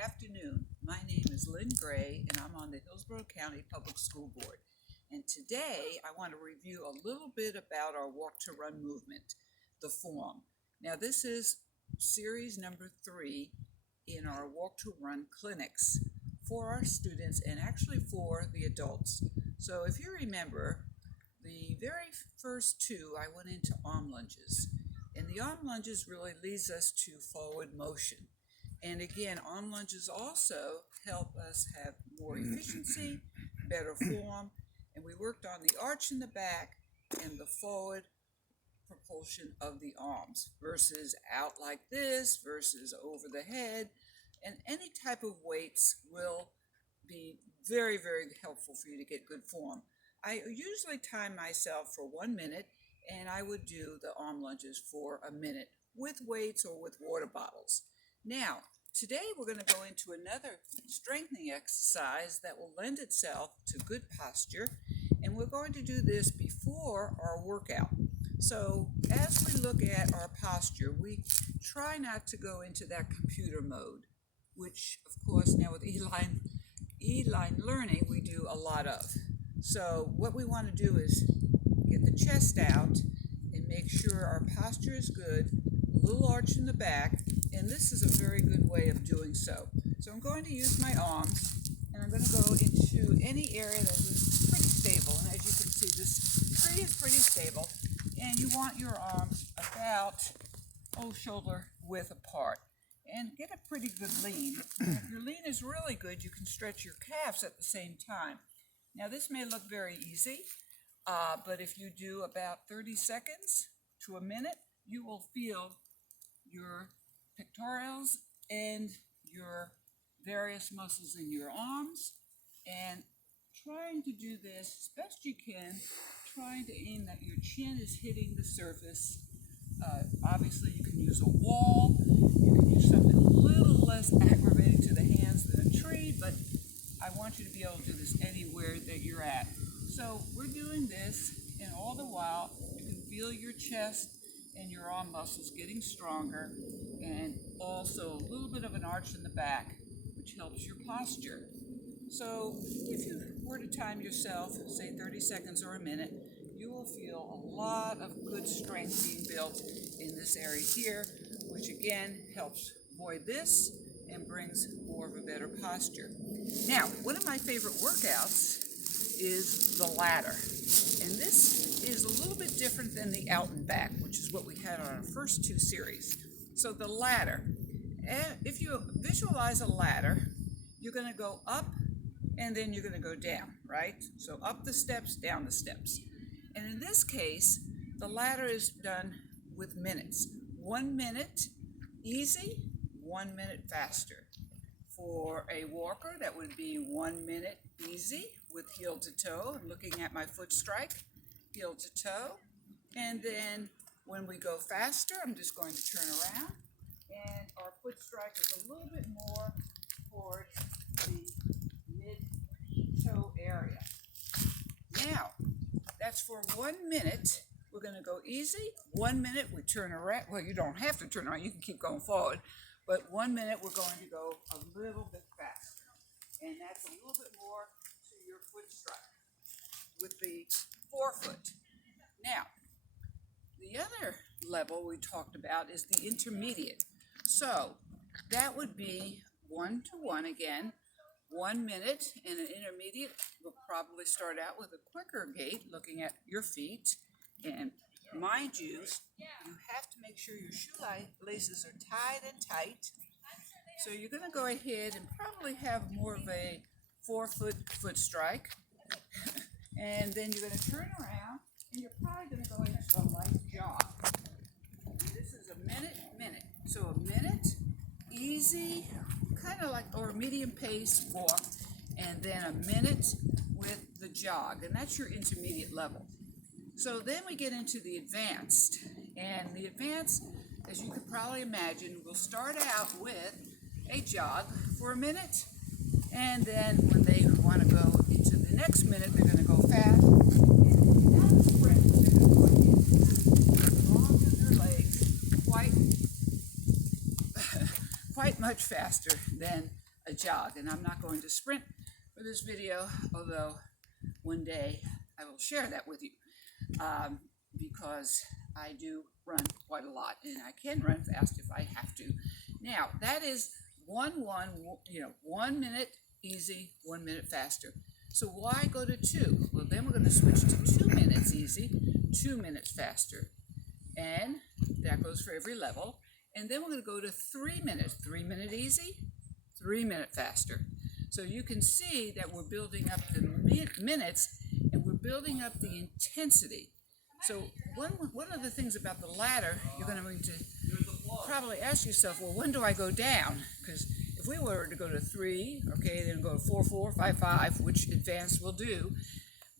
afternoon. My name is Lynn Gray, and I'm on the Hillsborough County Public School Board. And today I want to review a little bit about our Walk to Run movement, the form. Now, this is series number 3 in our Walk to Run clinics for our students and actually for the adults. So if you remember, the very first 2, I went into arm lunges. And the arm lunges really leads us to forward motion. And again, arm lunges also help us have more efficiency, better form, and we worked on the arch in the back and the forward propulsion of the arms versus out like this versus over the head. And any type of weights will be very, very helpful for you to get good form. I usually time myself for 1 minute, and I would do the arm lunges for a minute with weights or with water bottles. Now, today we're going to go into another strengthening exercise that will lend itself to good posture, and we're going to do this before our workout. So as we look at our posture, we try not to go into that computer mode, which of course now with E-line learning we do a lot of. So what we want to do is get the chest out and make sure our posture is good, a little arch in the back, and this is a very good way of doing so. So I'm going to use my arms, and I'm going to go into any area that is pretty stable. And as you can see, this tree is pretty stable, and you want your arms about shoulder width apart. And get a pretty good lean. If your lean is really good, you can stretch your calves at the same time. Now this may look very easy, but if you do about 30 seconds to a minute, you will feel your pectorals and your various muscles in your arms. And trying to do this as best you can, trying to aim that your chin is hitting the surface. Obviously you can use a wall, you can use something a little less aggravating to the hands than a tree, but I want you to be able to do this anywhere that you're at. So we're doing this, and all the while you can feel your chest and your arm muscles getting stronger, and also a little bit of an arch in the back, which helps your posture. So if you were to time yourself, say 30 seconds or a minute, you will feel a lot of good strength being built in this area here, which again helps void this and brings more of a better posture. Now, one of my favorite workouts is the ladder. And this is a little bit different than the out and back, which is what we had on our first 2 series. So the ladder, if you visualize a ladder, you're going to go up and then you're going to go down, right? So up the steps, down the steps. And in this case, the ladder is done with minutes. 1 minute easy, 1 minute faster. For a walker, that would be 1 minute easy with heel to toe. I'm looking at my foot strike, heel to toe. And then when we go faster, I'm just going to turn around. And our foot strike is a little bit more towards the mid-toe area. Now, that's for 1 minute. We're going to go easy. 1 minute, we turn around. Well, you don't have to turn around. You can keep going forward. But 1 minute, we're going to go a little bit faster. And that's a little bit more to your foot strike with the forefoot. Now, the other level we talked about is the intermediate. So that would be 1 to 1 again. 1 minute in an intermediate. We'll probably start out with a quicker gait, looking at your feet. And mind you, you have to make sure your shoelaces are tied and tight. So you're going to go ahead and probably have more of a forefoot foot strike. And then you're going to turn around, and you're probably going to go into a light jog. And this is a minute. So a minute, easy, kind of like, or medium pace walk, and then a minute with the jog. And that's your intermediate level. So then we get into the advanced, and the advanced, as you could probably imagine, will start out with a jog for a minute, and then when they want to go into the next minute, they're going to go fast, and not a sprint, they're going to go into arms and their legs quite much faster than a jog. And I'm not going to sprint for this video, although one day I will share that with you, because I do run quite a lot, and I can run fast if I have to. Now, that is 1 minute easy, 1 minute faster. So why go to 2? Well, then we're going to switch to 2 minutes easy, 2 minutes faster. And that goes for every level. And then we're going to go to 3 minutes, 3 minute easy, 3 minute faster. So you can see that we're building up the minutes, and we're building up the intensity. So one of the things about the ladder, you're going to probably ask yourself, well, when do I go down? Because if we were to go to 3, okay, then go to 4, 4, 5, 5, which advanced will do,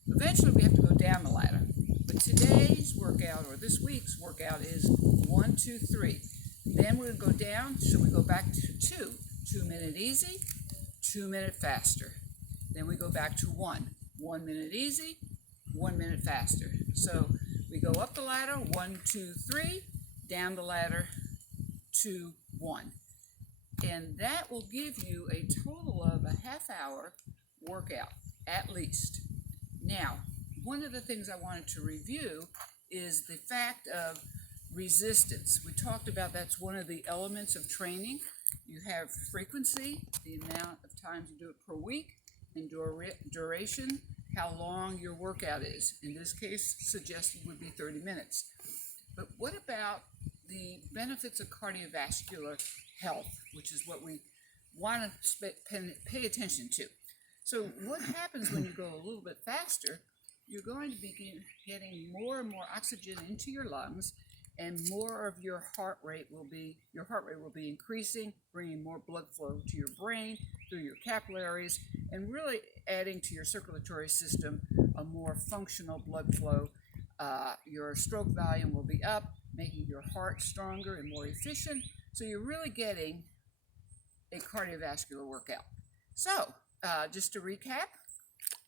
eventually we have to go down the ladder. But today's workout, or this week's workout, is 1, 2, 3. Then we're going to go down, so we go back to 2. 2 minute easy, 2 minute faster. Then we go back to 1. 1 minute easy, 1 minute faster. So we go up the ladder, 1, 2, 3, down the ladder, 2, 1. And that will give you a total of a half-hour workout, at least. Now, one of the things I wanted to review is the fact of resistance. We talked about that's one of the elements of training. You have frequency, the amount of times you do it per week, and duration, how long your workout is. In this case, suggested would be 30 minutes. But what about the benefits of cardiovascular health, which is what we want to pay attention to? So what happens when you go a little bit faster? You're going to be getting more and more oxygen into your lungs, and more of your heart rate will be increasing, bringing more blood flow to your brain through your capillaries, and really adding to your circulatory system a more functional blood flow. Your stroke volume will be up, making your heart stronger and more efficient. So you're really getting a cardiovascular workout. So just to recap,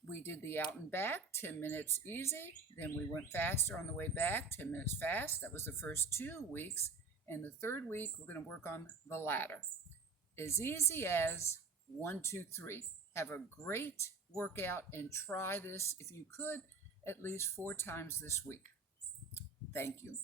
we did the out and back, 10 minutes easy. Then we went faster on the way back, 10 minutes fast. That was the first 2 weeks. And the third week, we're going to work on the ladder. As easy as 1, 2, 3. Have a great workout and try this, if you could, at least 4 times this week. Thank you.